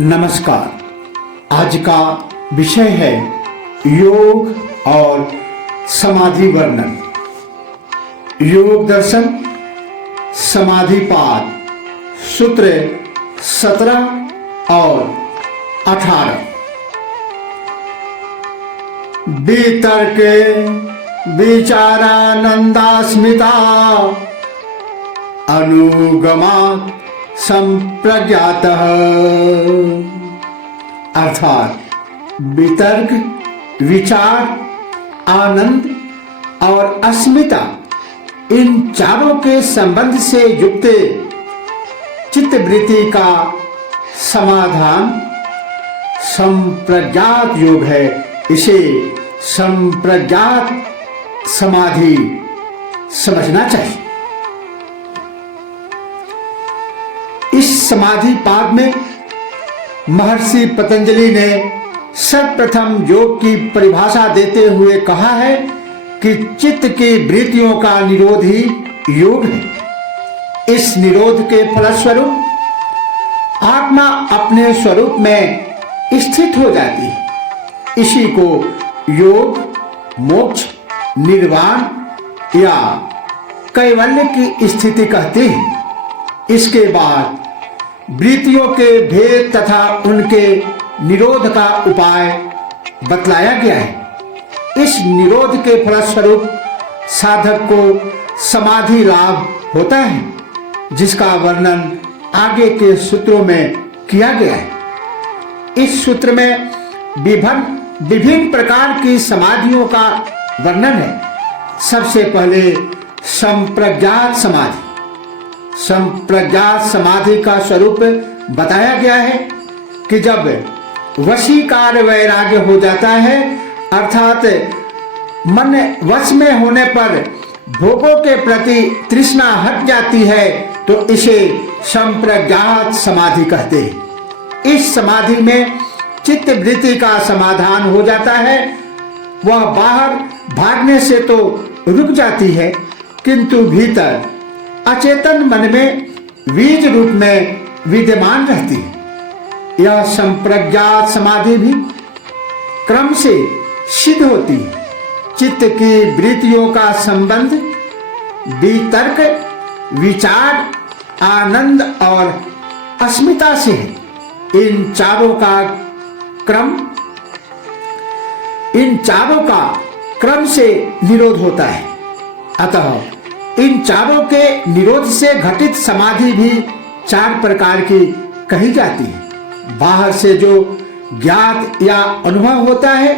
नमस्कार। आज का विषय है योग और समाधि वर्णन। योग दर्शन समाधिपाद सूत्र 17 और 18। वितर्क विचारानंदास्मिता अनुगमात् संप्रज्ञातः। अर्थात वितर्क, विचार, आनंद और अस्मिता, इन चारों के संबंध से युक्त चित्तवृत्ति का समाधान संप्रज्ञात योग है। इसे संप्रज्ञात समाधि समझना चाहिए। इस समाधि पाद में महर्षि पतंजलि ने सर्वप्रथम योग की परिभाषा देते हुए कहा है कि चित्त की वृत्तियों का निरोध ही योग है। इस निरोध के फलस्वरूप आत्मा अपने स्वरूप में स्थित हो जाती है। इसी को योग, मोक्ष, निर्वाण या कैवल्य की स्थिति कहते हैं। इसके बाद वृत्तियों के भेद तथा उनके निरोध का उपाय बतलाया गया है। इस निरोध के फलस्वरूप साधक को समाधि लाभ होता है, जिसका वर्णन आगे के सूत्रों में किया गया है। इस सूत्र में विभिन्न प्रकार की समाधियों का वर्णन है। सबसे पहले संप्रज्ञात समाधि। संप्रज्ञात समाधि का स्वरूप बताया गया है कि जब वशीकार वैराग्य हो जाता है, अर्थात मन वश में होने पर भोगों के प्रति तृष्णा हट जाती है, तो इसे संप्रज्ञात समाधि कहते हैं। इस समाधि में चित्त वृत्ति का समाधान हो जाता है। वह बाहर भागने से तो रुक जाती है, किंतु भीतर अचेतन मन में बीज रूप में विद्यमान रहती है। यह संप्रज्ञात समाधि भी क्रम से सिद्ध होती है। चित्त की वृत्तियों का संबंध वितर्क, विचार, आनंद और अस्मिता से है। इन चारों का क्रम से निरोध होता है। अतः इन चारों के निरोध से घटित समाधि भी चार प्रकार की कही जाती है। बाहर से जो ज्ञात या अनुभव होता है,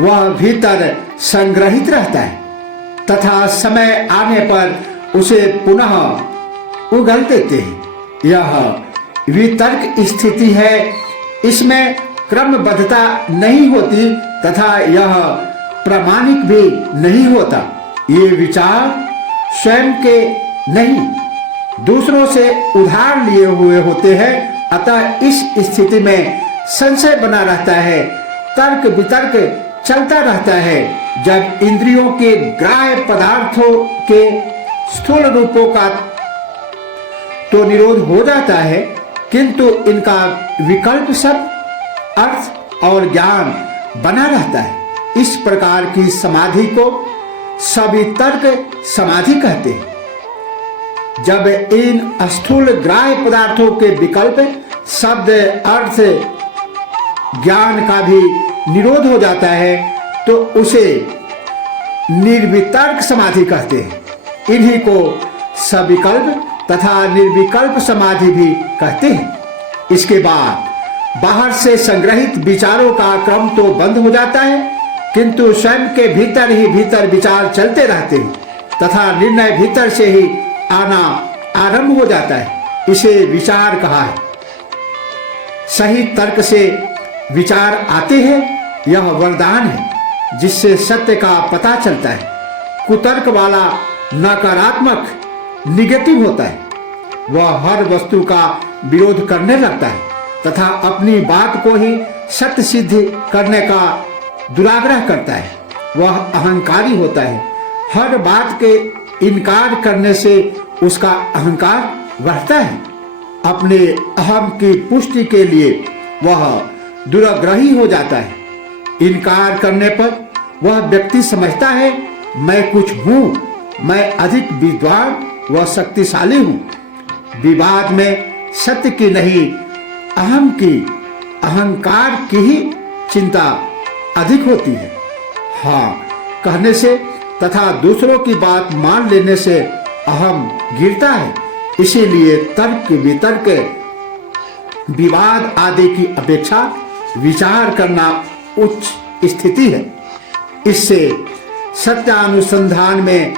वह भीतर संग्रहित रहता है तथा समय आने पर उसे पुनः उगल देते हैं। यह वितर्क स्थिति है। इसमें क्रमबद्धता नहीं होती तथा यह प्रामाणिक भी नहीं होता। ये विचार स्वयं के नहीं, दूसरों से उधार लिए हुए होते हैं। अतः इस स्थिति में संशय बना रहता है, तर्क वितर्क चलता रहता है। जब इंद्रियों के ग्राह्य पदार्थों के स्थूल रूपों का तो निरोध हो जाता है, किंतु इनका विकल्प शब्द, अर्थ और ज्ञान बना रहता है। इस प्रकार की समाधि को सवितर्क समाधि कहते हैं। जब इन स्थूल ग्राह्य पदार्थों के विकल्प, शब्द, अर्थ, ज्ञान का भी निरोध हो जाता है, तो उसे निर्वितर्क समाधि कहते हैं। इन्हीं को सविकल्प तथा निर्विकल्प समाधि भी कहते हैं। इसके बाद बाहर से संग्रहित विचारों का क्रम तो बंद हो जाता है, किंतु स्वयं के भीतर ही भीतर विचार चलते रहते हैं तथा निर्णय भीतर से ही आना आरंभ हो जाता है। इसे विचार कहा है। सही तर्क से विचार आते हैं, यह वरदान है जिससे सत्य का पता चलता है। कुतर्क वाला नकारात्मक निगेटिव होता है। वह हर वस्तु का विरोध करने लगता है तथा अपनी बात को ही सत्य सिद्ध करने का दुराग्रह करता है। वह अहंकारी होता है। हर बात के इनकार करने से उसका अहंकार बढ़ता है। अपने अहम की पुष्टि के लिए वह दुराग्रही हो जाता है। इनकार करने पर वह व्यक्ति समझता है मैं कुछ हूं, मैं अधिक विद्वान व शक्तिशाली हूं। विवाद में सत्य की नहीं, अहम की, अहंकार की ही चिंता अधिक होती है। हाँ कहने से तथा दूसरों की बात मान लेने से अहम गिरता है। इसीलिए तर्क वितर्क विवाद आदि की अपेक्षा विचार करना उच्च स्थिति है। इससे सत्यानुसंधान में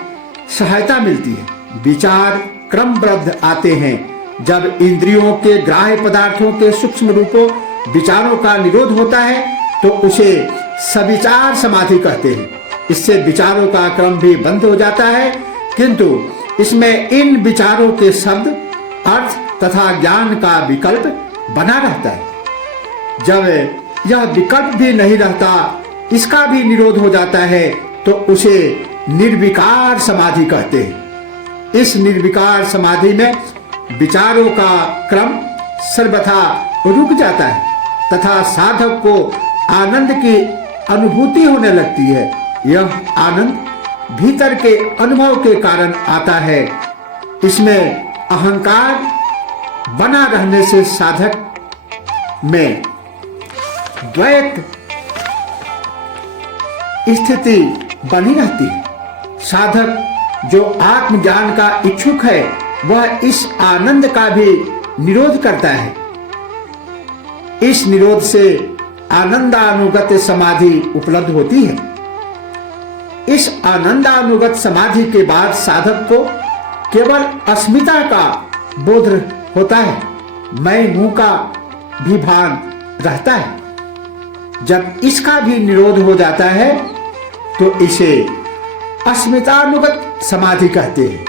सहायता मिलती है। विचार क्रमबद्ध आते हैं। जब इंद्रियों के ग्राह्य पदार्थों के सूक्ष्म रूपों विचारों का निरोध होता है तो उसे सविचार समाधि कहते हैं। इससे विचारों का क्रम भी बंद हो जाता है, किंतु इसमें इन विचारों के शब्द, अर्थ तथा ज्ञान का विकल्प बना रहता है। जब यह विकल्प भी नहीं रहता, इसका भी निरोध हो जाता है तो उसे निर्विकार समाधि कहते हैं। इस निर्विकार समाधि में विचारों का क्रम सर्वथा रुक जाता है तथा साधक को आनंद की अनुभूति होने लगती है। यह आनंद भीतर के अनुभव के कारण आता है। इसमें अहंकार बना रहने से साधक में द्वैत स्थिति बनी रहती है। साधक जो आत्मज्ञान का इच्छुक है वह इस आनंद का भी निरोध करता है। इस निरोध से आनंदानुगत समाधि उपलब्ध होती है। इस आनंदानुगत समाधि के बाद साधक को केवल अस्मिता का बोध होता है, मैं हूं का भी भान रहता है। जब इसका भी निरोध हो जाता है तो इसे अस्मितानुगत समाधि कहते हैं।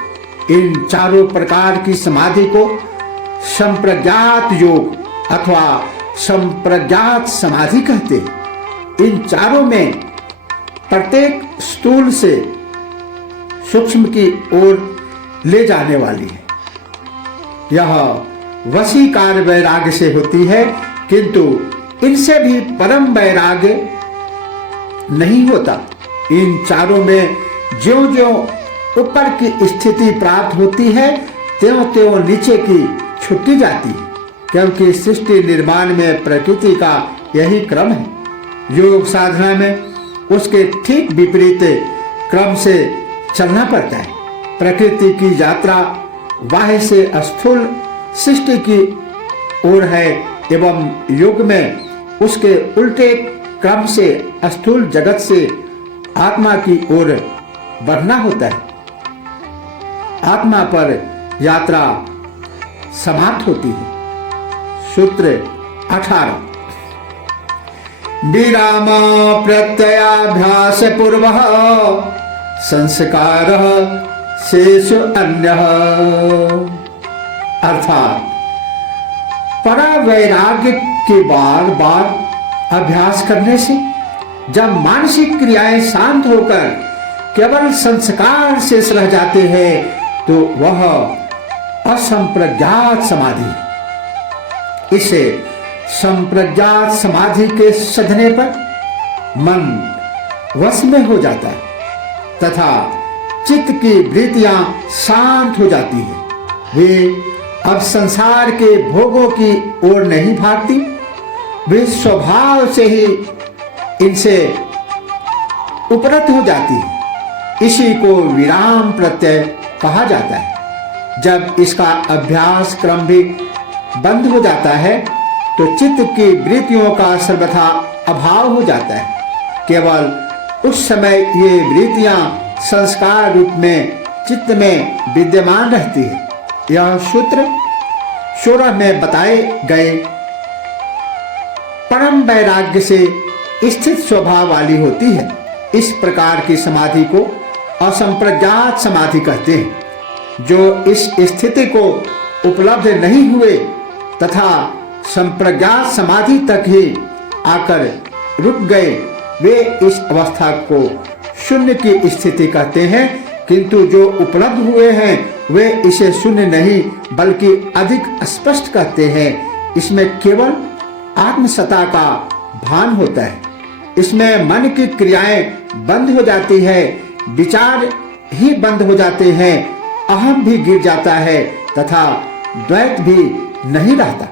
इन चारों प्रकार की समाधि को संप्रज्ञात योग अथवा संप्रज्ञात समाधि कहते हैं। इन चारों में प्रत्येक स्थूल से सूक्ष्म की ओर ले जाने वाली है। यह वशीकार वैराग्य से होती है, किंतु इनसे भी परम वैराग्य नहीं होता। इन चारों में ज्यों-ज्यों ऊपर की स्थिति प्राप्त होती है त्यों-त्यों नीचे की छुट्टी जाती है, क्योंकि सृष्टि निर्माण में प्रकृति का यही क्रम है। योग साधना में उसके ठीक विपरीत क्रम से चलना पड़ता है। प्रकृति की यात्रा बाह्य से स्थूल सृष्टि की ओर है एवं योग में उसके उल्टे क्रम से स्थूल जगत से आत्मा की ओर बढ़ना होता है। आत्मा पर यात्रा समाप्त होती है। सूत्र 18 विराम प्रत्ययाभ्यास पूर्व संस्कार शेष अन्य। अर्थात परावैराग्य के बार बार अभ्यास करने से जब मानसिक क्रियाएं शांत होकर केवल संस्कार शेष रह जाते हैं तो वह असंप्रज्ञात समाधि। इसे संप्रज्ञात समाधि के सधने पर मन वश में हो जाता है तथा चित्त की वृत्तियां शांत हो जाती है। वे अब संसार के भोगों की ओर नहीं भागती, वे स्वभाव से ही इनसे उपरत हो जाती है। इसी को विराम प्रत्यय कहा जाता है। जब इसका अभ्यास क्रम भी बंद हो जाता है तो चित्त की वृत्तियों का सर्वथा अभाव हो जाता है। केवल उस समय ये वृत्तियां संस्कार रूप में चित्त में विद्यमान रहती है। यह सूत्र 16 में बताए गए परम वैराग्य से स्थित स्वभाव वाली होती है। इस प्रकार की समाधि को असंप्रज्ञात समाधि कहते हैं। जो इस स्थिति को उपलब्ध नहीं हुए तथा संप्रज्ञात समाधि तक ही आकर रुक गए, वे इस अवस्था को शून्य की स्थिति कहते हैं। किंतु जो उपलब्ध हुए हैं वे इसे शून्य नहीं बल्कि अधिक स्पष्ट कहते हैं। इसमें केवल आत्मसत्ता का भान होता है। इसमें मन की क्रियाएं बंद हो जाती है, विचार ही बंद हो जाते हैं, अहम भी गिर जाता है तथा द्वैत भी नहीं रहता।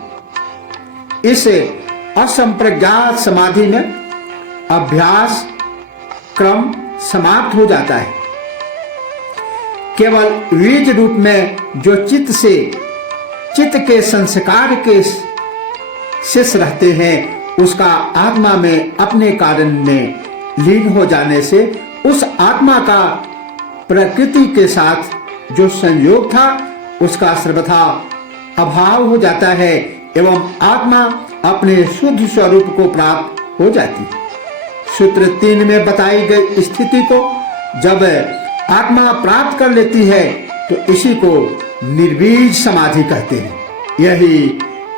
इस असंप्रज्ञात समाधि में अभ्यास क्रम समाप्त हो जाता है। केवल बीज रूप में जो चित्त के संस्कार के शेष रहते हैं, उसका आत्मा में अपने कारण में लीन हो जाने से उस आत्मा का प्रकृति के साथ जो संयोग था उसका सर्वथा अभाव हो जाता है एवं आत्मा अपने शुद्ध स्वरूप को प्राप्त हो जाती है। सूत्र 3 में बताई गई स्थिति को जब आत्मा प्राप्त कर लेती है तो इसी को निर्बीज समाधि कहते हैं। यही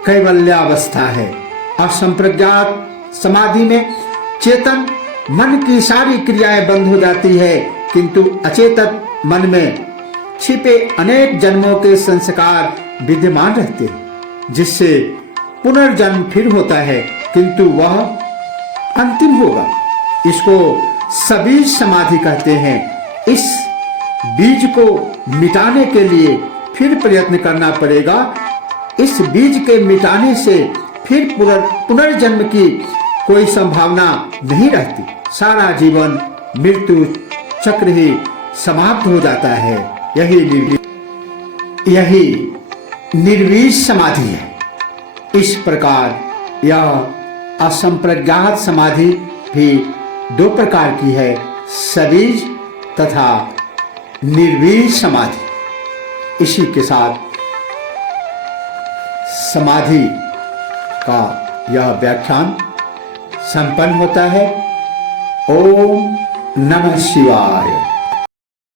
कैवल्यावस्था है। असंप्रज्ञात समाधि में चेतन मन की सारी क्रियाएं बंद हो जाती है, किंतु अचेतन मन में छिपे अनेक जन्मों के संस्कार विद्यमान रहते हैं, जिससे पुनर्जन्म फिर होता है, किंतु वह अंतिम होगा। इसको सबीज समाधि कहते हैं। इस बीज को मिटाने के लिए फिर प्रयत्न करना पड़ेगा। इस बीज के मिटाने से फिर पुनर्जन्म की कोई संभावना नहीं रहती। सारा जीवन मृत्यु चक्र ही समाप्त हो जाता है। यही निर्वीज समाधि है। इस प्रकार यह असंप्रज्ञात समाधि भी 2 प्रकार की है, सबीज तथा निर्वीज समाधि। इसी के साथ समाधि का यह व्याख्यान संपन्न होता है। ओम नमः शिवाय।